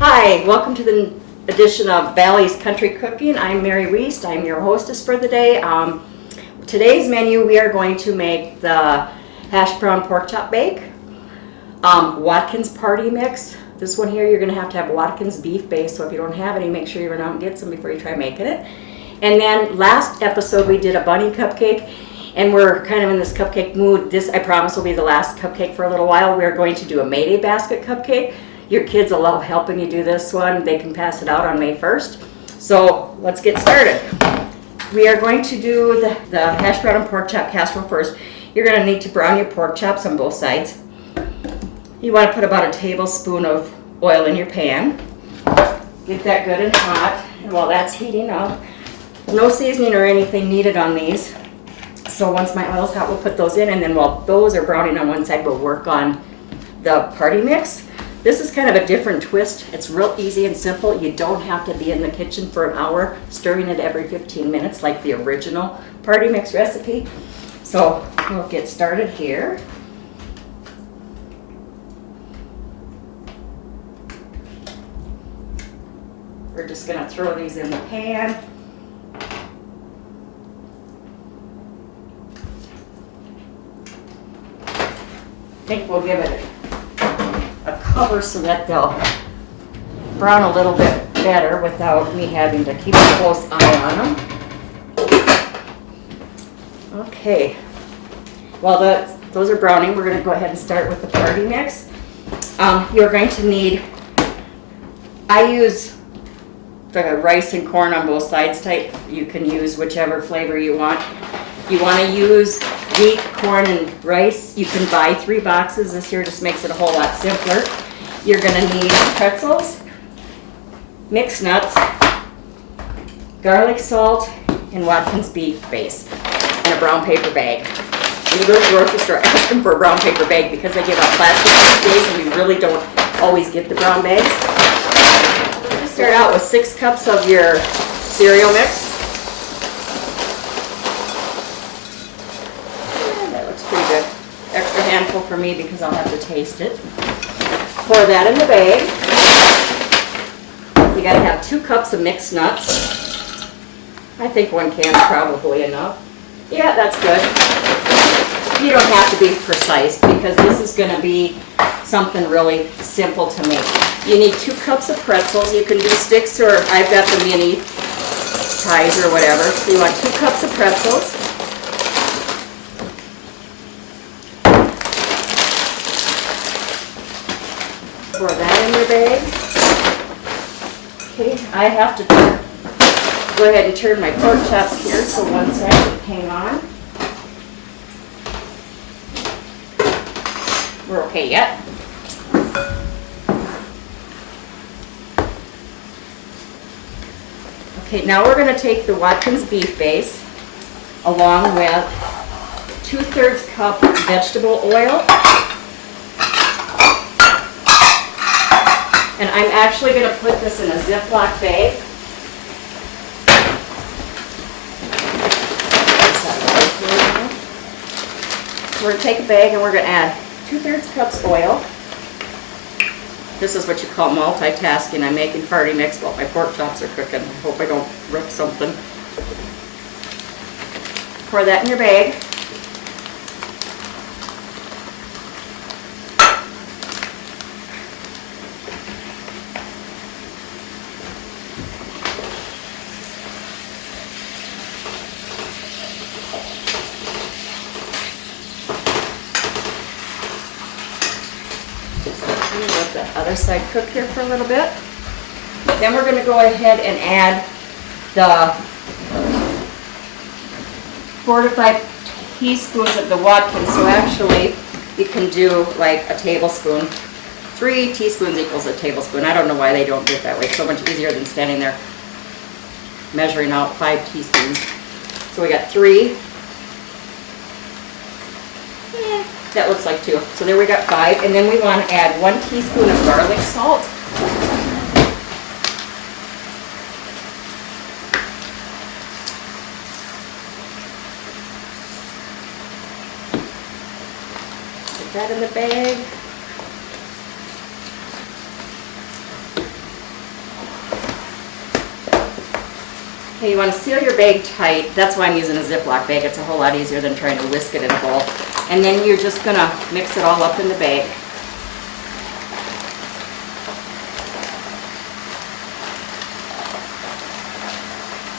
Hi, welcome to the edition of Valley's Country Cooking. I'm Mary Wiest. I'm your hostess for the day. Today's menu, we are going to make the hash brown pork chop bake, Watkins party mix. This one here, you're going to have Watkins beef base, so if you don't have any, make sure you run out and get some before you try making it. And then last episode, we did a bunny cupcake, and we're kind of in this cupcake mood. This, I promise, will be the last cupcake for a little while. We're going to do a Mayday basket cupcake. Your kids will love helping you do this one. They can pass it out on May 1st. So let's get started. We are going to do the hash brown and pork chop casserole first. You're going to need to brown your pork chops on both sides. You want to put about a tablespoon of oil in your pan. Get that good and hot. And while that's heating up, no seasoning or anything needed on these. So once my oil's hot, we'll put those in, and then while those are browning on one side, we'll work on the party mix. This is kind of a different twist. It's real easy and simple. You don't have to be in the kitchen for an hour stirring it every 15 minutes like the original party mix recipe. So we'll get started here. We're just going to throw these in the pan. I think we'll give it a cover so that they'll brown a little bit better without me having to keep a close eye on them. Okay, while those are browning, we're going to go ahead and start with the party mix. You're going to need, I use the rice and corn on both sides type. You can use whichever flavor you want. You want to use wheat, corn, and rice. You can buy 3 boxes. This here just makes it a whole lot simpler. You're going to need pretzels, mixed nuts, garlic salt, and Watkins beef base, and a brown paper bag. When you go to the grocery store, ask them for a brown paper bag because they give out plastic these days and we really don't always get the brown bags. We're going to start out with 6 cups of your cereal mix. Extra handful for me because I'll have to taste it. Pour that in the bag. You got to have 2 cups of mixed nuts. I think 1 can is probably enough. Yeah, that's good. You don't have to be precise because this is going to be something really simple to make. You need 2 cups of pretzels. You can do sticks, or I've got the mini pies or whatever. So you want 2 cups of pretzels. Pour that in your bag. Okay, I have to go ahead and turn my pork chops here so one side can hang on. We're okay yet. Okay, now we're going to take the Watkins beef base along with 2/3 cup vegetable oil. And I'm actually going to put this in a Ziploc bag. We're going to take a bag and we're going to add 2/3 cups oil. This is what you call multitasking. I'm making party mix while my pork chops are cooking. I hope I don't rip something. Pour that in your bag. Let the other side cook here for a little bit. Then we're going to go ahead and add the 4 to 5 teaspoons of the Watkins. So actually, you can do like a tablespoon. 3 teaspoons equals a tablespoon. I don't know why they don't do it that way. It's so much easier than standing there measuring out 5 teaspoons. So we got 3. That looks like 2. So there we got 5. And then we want to add 1 teaspoon of garlic salt. Put that in the bag. Okay, you want to seal your bag tight. That's why I'm using a Ziploc bag. It's a whole lot easier than trying to whisk it in a bowl. And then you're just going to mix it all up in the bag.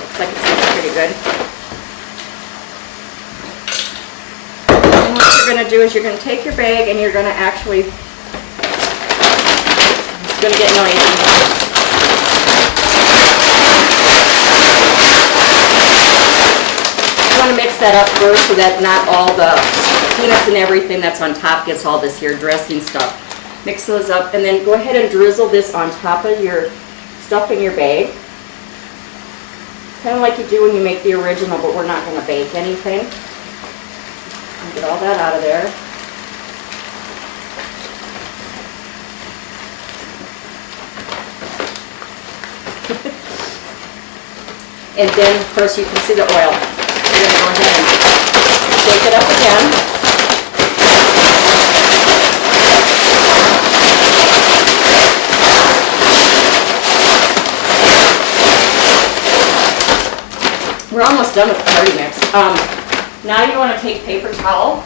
Looks like it's looking pretty good. And what you're going to do is you're going to take your bag and you're going to actually, it's going to get noisy. To mix that up first so that not all the peanuts and everything that's on top gets all this here dressing stuff. Mix those up and then go ahead and drizzle this on top of your stuff in your bag. Kind of like you do when you make the original, but we're not going to bake anything. Get all that out of there. And then, of course, you can see the oil. You're going to go ahead and shake it up again. We're almost done with the party mix. Now you want to take paper towel.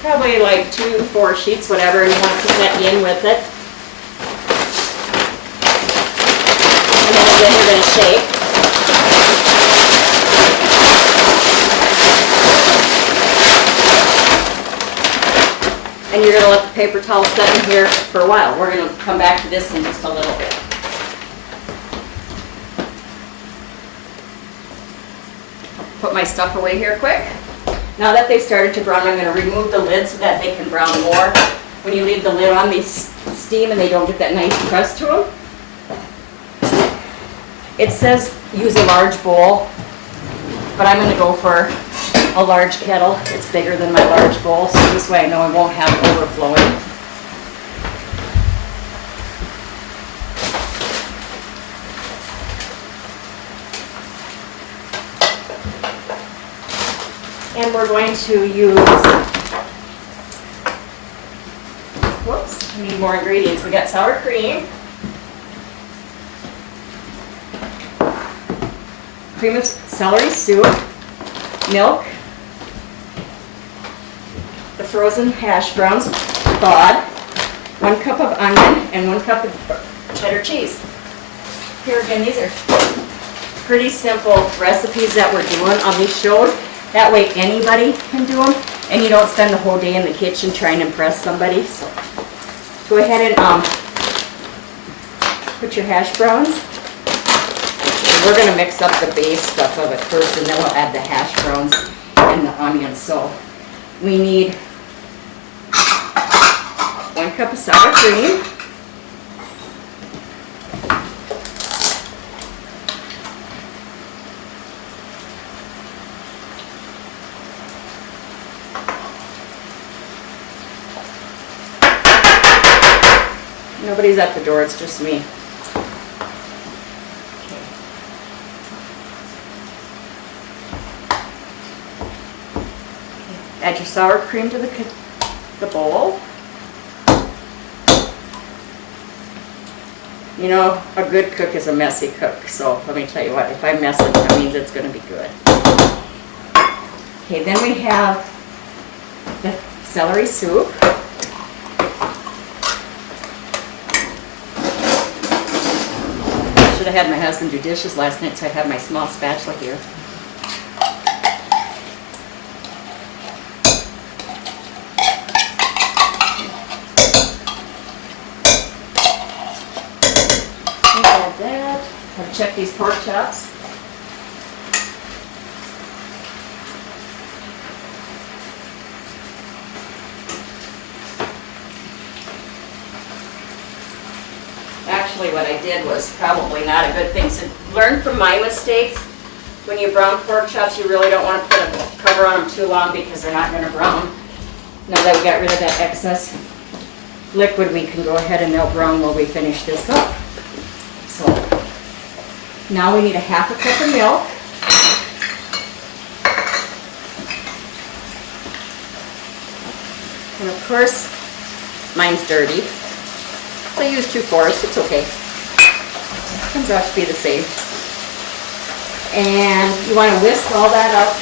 Probably like 2-4 sheets, whatever, and you want to put that in with it. Then you're going to shake. And you're going to let the paper towel set in here for a while. We're going to come back to this in just a little bit. I'll put my stuff away here quick. Now that they've started to brown, I'm going to remove the lid so that they can brown more. When you leave the lid on, they steam and they don't get that nice crust to them. It says use a large bowl, but I'm going to go for a large kettle. It's bigger than my large bowl, so this way I know I won't have it overflowing. And we're going to use, whoops, we need more ingredients. We got sour cream, cream of celery soup, milk, the frozen hash browns thawed, 1 cup of onion, and 1 cup of cheddar cheese. Here again, these are pretty simple recipes that we're doing on these shows. That way anybody can do them, and you don't spend the whole day in the kitchen trying to impress somebody. So go ahead and put your hash browns. We're going to mix up the base stuff of it first, and then we'll add the hash browns and the onions. So we need 1 cup of sour cream, nobody's at the door, it's just me. Add your sour cream to the bowl. You know, a good cook is a messy cook, so let me tell you what, if I mess it, that means it's going to be good. Okay, then we have the celery soup. Should have had my husband do dishes last night, so I have my small spatula here. Check these pork chops. Actually, what I did was probably not a good thing. So learn from my mistakes. When you brown pork chops, you really don't want to put a cover on them too long because they're not going to brown. Now that we got rid of that excess liquid, we can go ahead and they'll brown while we finish this up. So now we need a 1/2 cup of milk. And of course, mine's dirty. So I use 2/4, it's okay. Comes out to be the same. And you want to whisk all that up.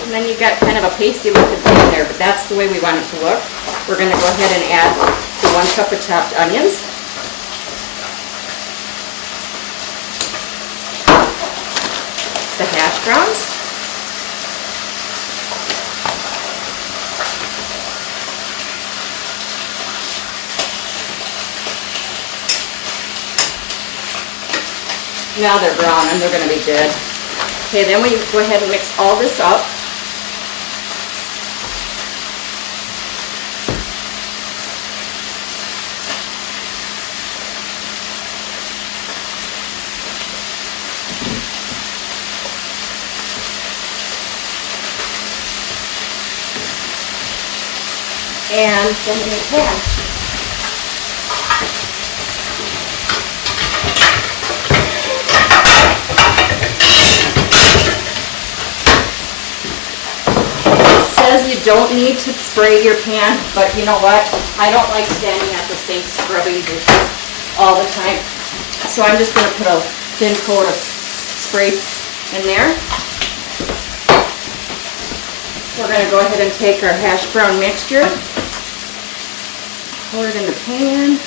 And then you've got kind of a pasty looking thing there, but that's the way we want it to look. We're going to go ahead and add the 1 cup of chopped onions. The hash browns. Now they're brown and they're going to be good. Okay, then we go ahead and mix all this up. And then in the pan. You don't need to spray your pan, but you know what? I don't like standing at the sink scrubbing dishes all the time. So I'm just going to put a thin coat of spray in there. We're going to go ahead and take our hash brown mixture, pour it in the pan.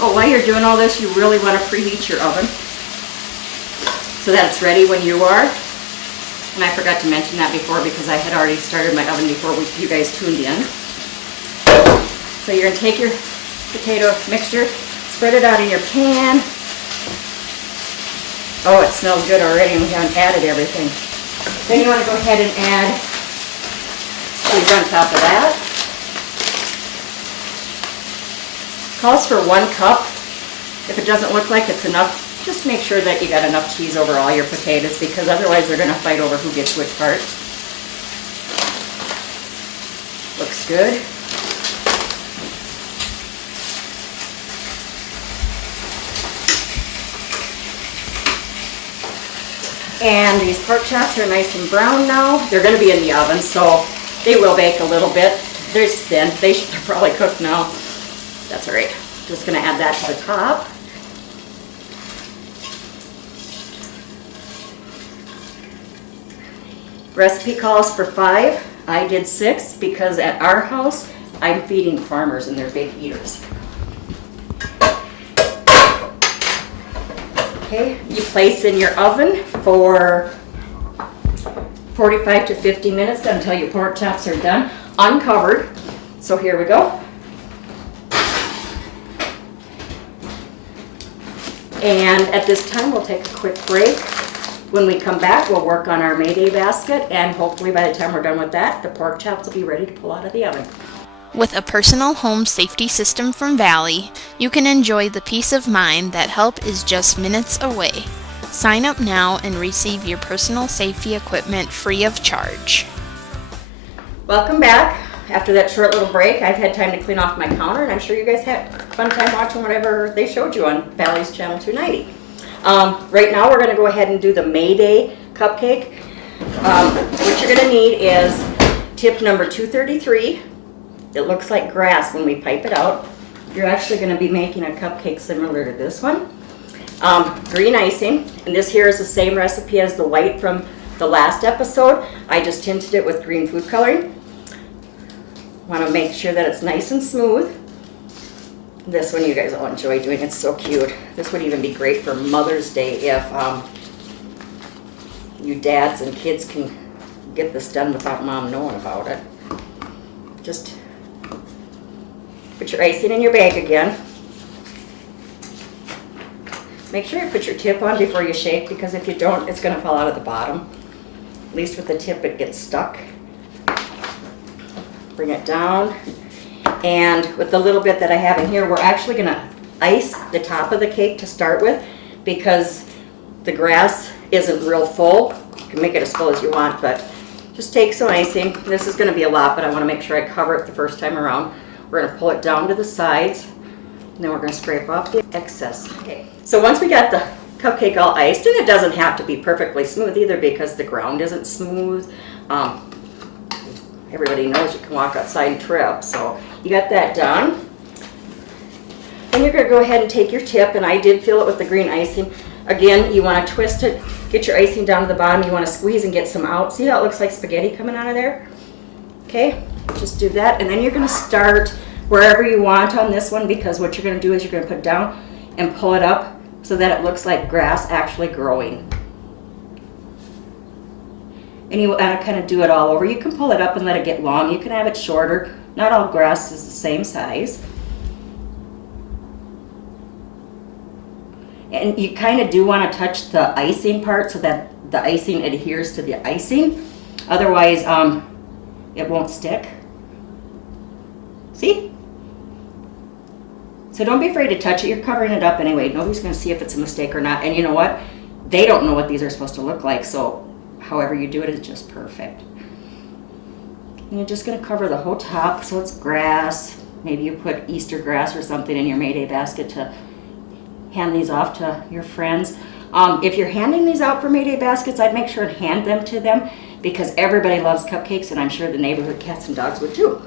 Oh, while you're doing all this, you really want to preheat your oven so that it's ready when you are. And I forgot to mention that before because I had already started my oven before you guys tuned in. So you're going to take your potato mixture, spread it out in your pan. Oh, it smells good already and we haven't added everything. Then you want to go ahead and add cheese on top of that. Calls for 1 cup. If it doesn't look like it's enough, just make sure that you got enough cheese over all your potatoes because otherwise they're going to fight over who gets which part. Looks good. And these pork chops are nice and brown now. They're going to be in the oven, so they will bake a little bit. They're thin. They're probably cooked now. That's all right. Just going to add that to the top. Recipe calls for 5. I did 6 because at our house, I'm feeding farmers and they're big eaters. Okay, you place in your oven for 45 to 50 minutes until your pork chops are done, uncovered. So here we go. And at this time, we'll take a quick break. When we come back, we'll work on our Mayday basket, and hopefully by the time we're done with that, the pork chops will be ready to pull out of the oven. With a personal home safety system from Valley, you can enjoy the peace of mind that help is just minutes away. Sign up now and receive your personal safety equipment free of charge. Welcome back. After that short little break, I've had time to clean off my counter, and I'm sure you guys had a fun time watching whatever they showed you on Valley's Channel 290. Right now we're going to go ahead and do the Mayday cupcake. What you're going to need is tip number 233. It looks like grass when we pipe it out. You're actually going to be making a cupcake similar to this one. Green icing, and this here is the same recipe as the white from the last episode. I just tinted it with green food coloring. Want to make sure that it's nice and smooth. This one you guys will enjoy doing. It's so cute. This would even be great for Mother's Day if you dads and kids can get this done without mom knowing about it. Just put your icing in your bag again. Make sure you put your tip on before you shake, because if you don't, it's going to fall out of the bottom. At least with the tip it gets stuck. Bring it down. And with the little bit that I have in here, we're actually going to ice the top of the cake to start with, because the grass isn't real full. You can make it as full as you want, but just take some icing. This is going to be a lot, but I want to make sure I cover it the first time around. We're going to pull it down to the sides, and then we're going to scrape off the excess. Okay. So once we got the cupcake all iced, and it doesn't have to be perfectly smooth either because the ground isn't smooth. Everybody knows you can walk outside and trip, so you got that done. Then you're going to go ahead and take your tip, and I did fill it with the green icing. Again, you want to twist it, get your icing down to the bottom, you want to squeeze and get some out. See how it looks like spaghetti coming out of there? Okay, just do that, and then you're going to start wherever you want on this one, because what you're going to do is you're going to put it down and pull it up so that it looks like grass actually growing. And you want to kind of do it all over. You can pull it up and let it get long. You can have it shorter. Not all grass is the same size. And you kind of do want to touch the icing part so that the icing adheres to the icing. Otherwise, it won't stick. See? So don't be afraid to touch it. You're covering it up anyway. Nobody's going to see if it's a mistake or not. And you know what? They don't know what these are supposed to look like, so however you do it is just perfect. And you're just going to cover the whole top so it's grass. Maybe you put Easter grass or something in your May Day basket to hand these off to your friends. If you're handing these out for May Day baskets, I'd make sure and hand them to them because everybody loves cupcakes, and I'm sure the neighborhood cats and dogs would too.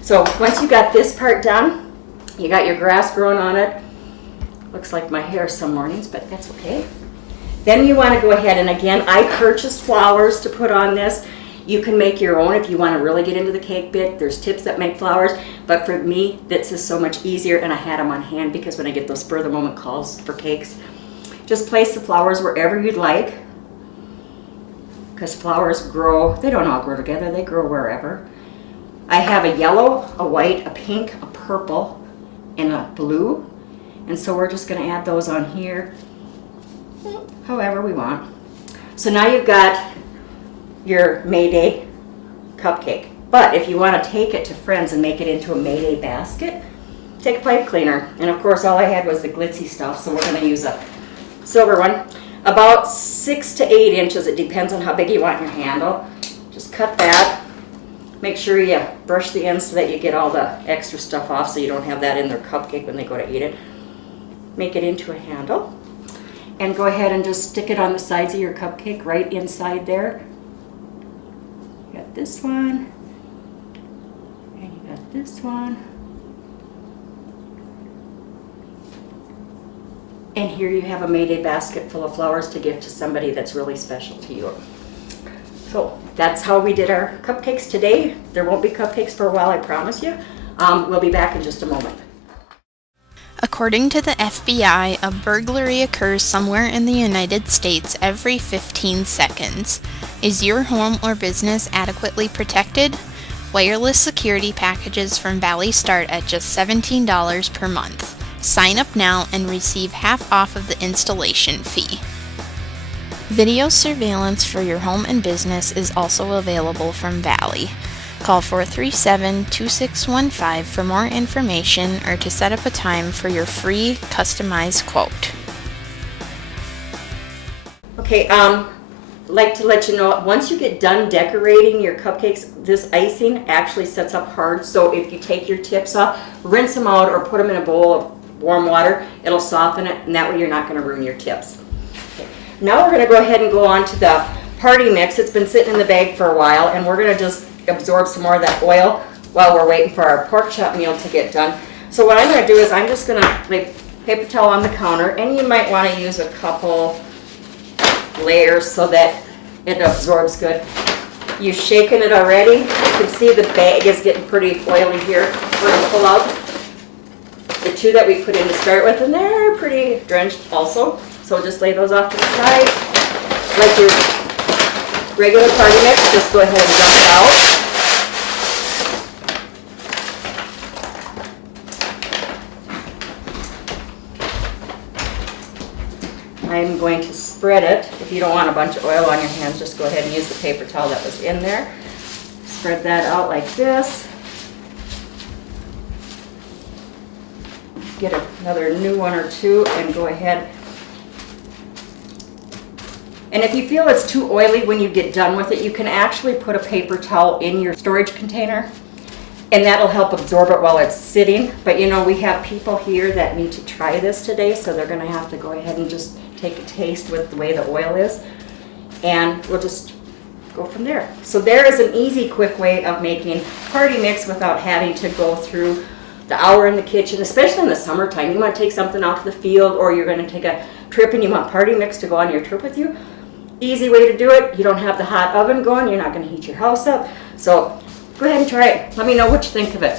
So once you got this part done, you got your grass growing on it. Looks like my hair some mornings, but that's okay. Then you want to go ahead, and again, I purchased flowers to put on this. You can make your own if you want to really get into the cake bit. There's tips that make flowers, but for me, this is so much easier, and I had them on hand because when I get those spur of the moment calls for cakes, just place the flowers wherever you'd like, because flowers grow, they don't all grow together, they grow wherever. I have a yellow, a white, a pink, a purple, and a blue, and so we're just going to add those on here however we want. So now you've got your May Day cupcake. But if you want to take it to friends and make it into a May Day basket, take a pipe cleaner. And of course all I had was the glitzy stuff, so we're going to use a silver one. About 6 to 8 inches, it depends on how big you want your handle. Just cut that. Make sure you brush the ends so that you get all the extra stuff off so you don't have that in their cupcake when they go to eat it. Make it into a handle. And go ahead and just stick it on the sides of your cupcake right inside there. You got this one, and you got this one. And here you have a May Day basket full of flowers to give to somebody that's really special to you. So that's how we did our cupcakes today. There won't be cupcakes for a while, I promise you. We'll be back in just a moment. According to the FBI, a burglary occurs somewhere in the United States every 15 seconds. Is your home or business adequately protected? Wireless security packages from Valley start at just $17 per month. Sign up now and receive half off of the installation fee. Video surveillance for your home and business is also available from Valley. Call 437-2615 for more information or to set up a time for your free customized quote. Okay, like to let you know, once you get done decorating your cupcakes, this icing actually sets up hard. So if you take your tips off, rinse them out or put them in a bowl of warm water, it'll soften it, and that way you're not going to ruin your tips. Okay. Now we're going to go ahead and go on to the party mix. It's been sitting in the bag for a while, and we're going to just absorb some more of that oil while we're waiting for our pork chop meal to get done. So what I'm going to do is I'm just going to lay paper towel on the counter, and you might want to use a couple layers so that it absorbs good. You've shaken it already. You can see the bag is getting pretty oily here. We're going to pull out the two that we put in to start with, and they're pretty drenched also. So just lay those off to the side. Like your regular party mix, just go ahead and dump it out. I'm going to spread it. If you don't want a bunch of oil on your hands, just go ahead and use the paper towel that was in there. Spread that out like this. Get another new one or two and go ahead And if you feel it's too oily when you get done with it, you can actually put a paper towel in your storage container, and that'll help absorb it while it's sitting. But you know, we have people here that need to try this today, so they're gonna have to go ahead and just take a taste with the way the oil is, and we'll just go from there. So there is an easy, quick way of making party mix without having to go through the hour in the kitchen, especially in the summertime. You want to take something out to the field, or you're going to take a trip and you want party mix to go on your trip with you. Easy way to do it. You don't have the hot oven going. You're not going to heat your house up. So go ahead and try it. Let me know what you think of it.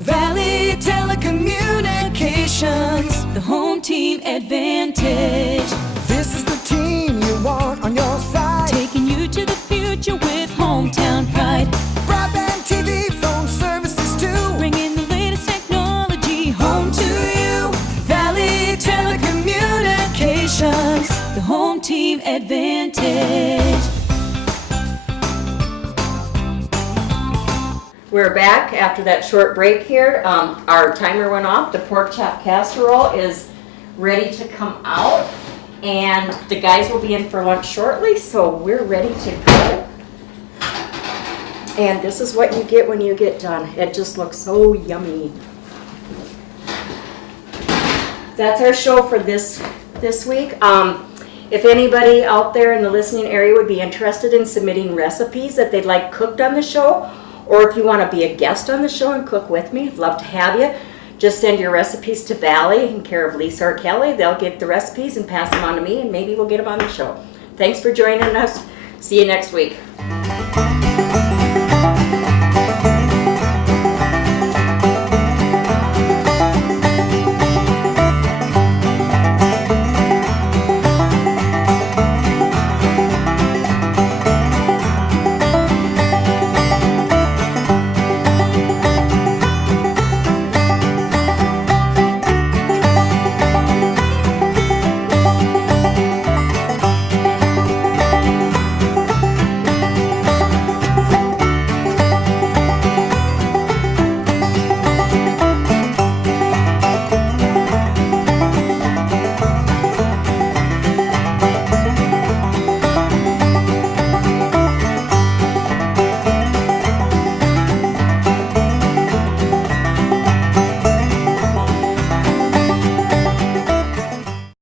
Valley Telecommunications, the home team advantage. This is the team you want on your side. Taking you to the future with hometown pride. Broadband, TV, phone services too. Bringing the latest technology home to you. Valley Telecommunications, the home team advantage. We're back after that short break here. Our timer went off. The pork chop casserole is ready to come out, and the guys will be in for lunch shortly, so we're ready to go. And this is what you get when you get done. It just looks so yummy. That's our show for this week. If anybody out there in the listening area would be interested in submitting recipes that they'd like cooked on the show, or if you want to be a guest on the show and cook with me, I'd love to have you. Just send your recipes to Valley in care of Lisa or Kelly. They'll get the recipes and pass them on to me, and maybe we'll get them on the show. Thanks for joining us. See you next week.